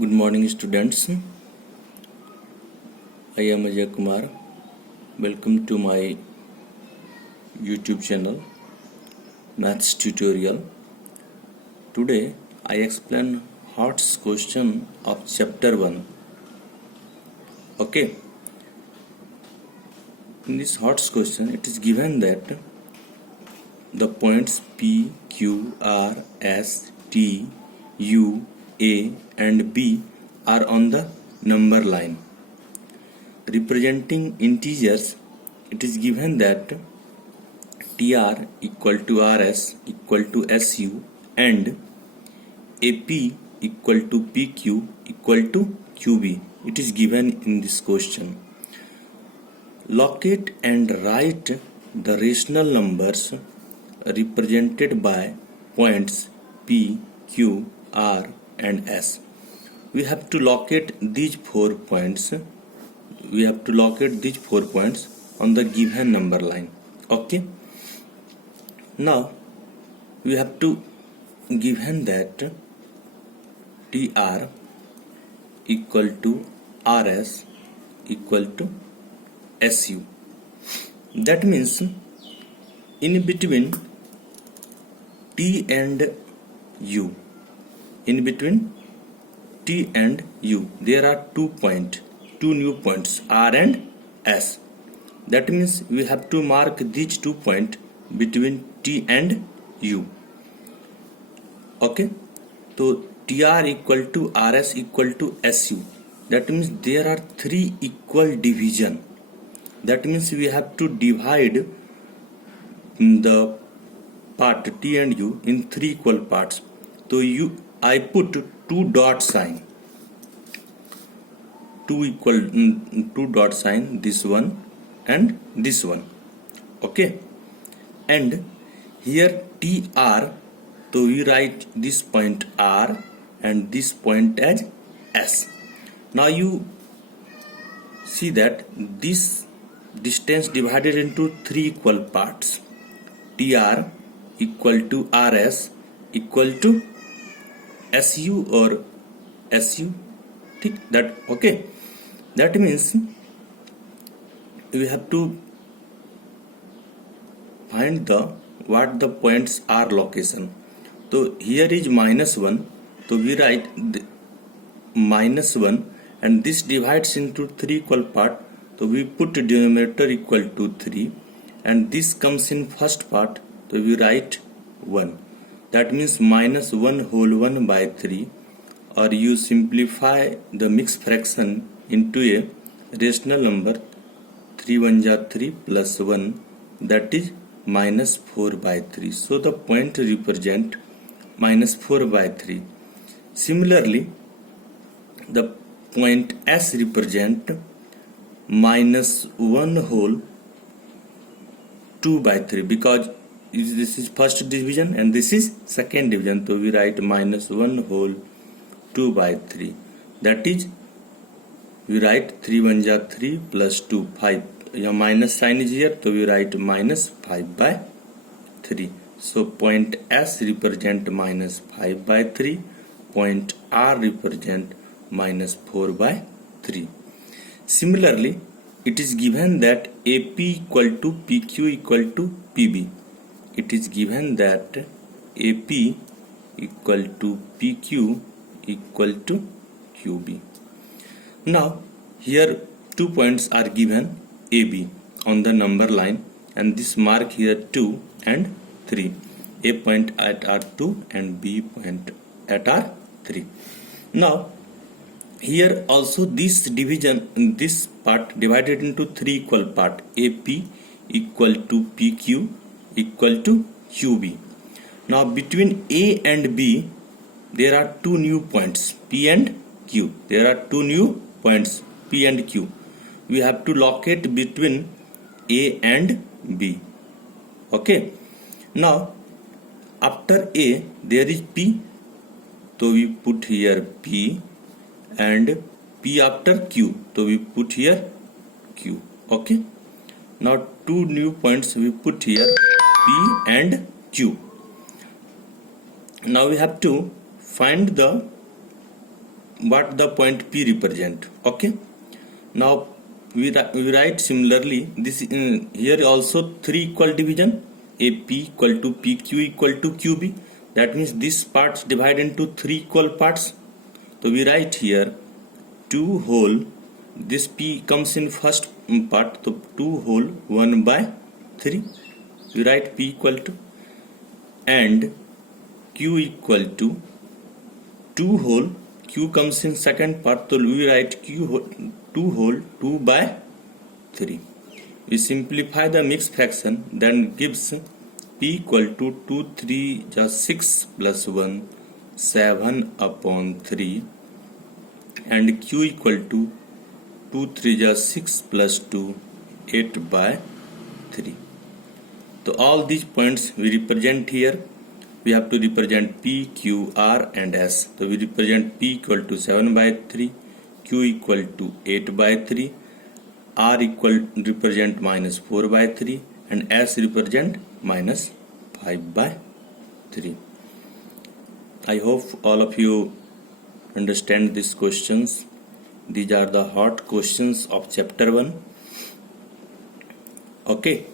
Good morning, students. I am Ajay Kumar. Welcome to my YouTube channel, Maths Tutorial. Today, I explain Hart's question of Chapter 1. Okay. In this Hart's question, it is given that the points P, Q, R, S, T, U, A and B are on the number line. Representing integers, it is given that TR equal to RS equal to SU and AP equal to PQ equal to QB. It is given in this question. Locate and write the rational numbers represented by points P, Q, R and S. We have to locate these 4 points. We have to locate these 4 points on the given number line. Okay. Now we have to given that TR equal to RS equal to SU. That means in between T and U, in between T and U, there are 2 new points R and S. That means we have to mark these 2 points between T and U. Okay. So TR equal to RS equal to SU. That means there are 3 equal division. That means we have to divide the part T and U in 3 equal parts. So I put 2 dot sign. 2 dot sign, this one and this one. Okay. And here TR, so we write this point R and this point as S. Now you see that this distance divided into 3 equal parts. TR equal to RS equal to SU or SU. That okay. That means we have to find what the points are location. So here is -1. So we write -1 and this divides into 3 equal part. So we put denominator equal to 3 and this comes in first part. So we write 1. That means -1 whole 1 by 3, or you simplify the mixed fraction into a rational number. 3 1 ja 3 plus 1, that is -4 by 3. So the point represent -4 by 3. Similarly, the point S represent -1 whole 2 by 3 because this is first division and this is second division. So we write -1 whole 2 by 3. That is, we write 3 1 ja 3 plus 2 5. Your minus sign is here, so we write -5 by 3. So point S represent -5 by 3. Point R represent -4 by 3. Similarly, it is given that AP equal to PQ equal to PB. It is given that AP equal to PQ equal to QB. Now here 2 points are given AB on the number line and this mark here 2 and 3. A point at R2 and B point at R3. Now here also this division, this part divided into 3 equal part. AP equal to PQ equal to QB. Now between A and B there are 2 new points P and Q. There are 2 new points P and Q. We have to locate between A and B. Okay. Now after A there is P, so we put here P, and P after Q, so we put here Q. Okay. Now 2 new points we put here P and Q. Now we have to find the what the point P represent. Okay, now we write similarly this here also 3 equal division, AP equal to PQ equal to QB. That means this parts divide into 3 equal parts. So we write here 2 whole, this P comes in first part, so 2 whole 1 by 3. We write P equal to, and Q equal to 2 whole, Q comes in second part, so we write Q whole, 2 whole 2 by 3. We simplify the mixed fraction, then gives P equal to 2 3 just 6 plus 1 7 upon 3, and Q equal to 2 3 just 6 plus 2 8 by 3. So all these points we represent here. We have to represent P, Q, R and S. So we represent P equal to 7 by 3, Q equal to 8 by 3, R equal represent minus 4 by 3, and S represent minus 5 by 3. I hope all of you understand these questions. These are the hot questions of chapter 1. Okay.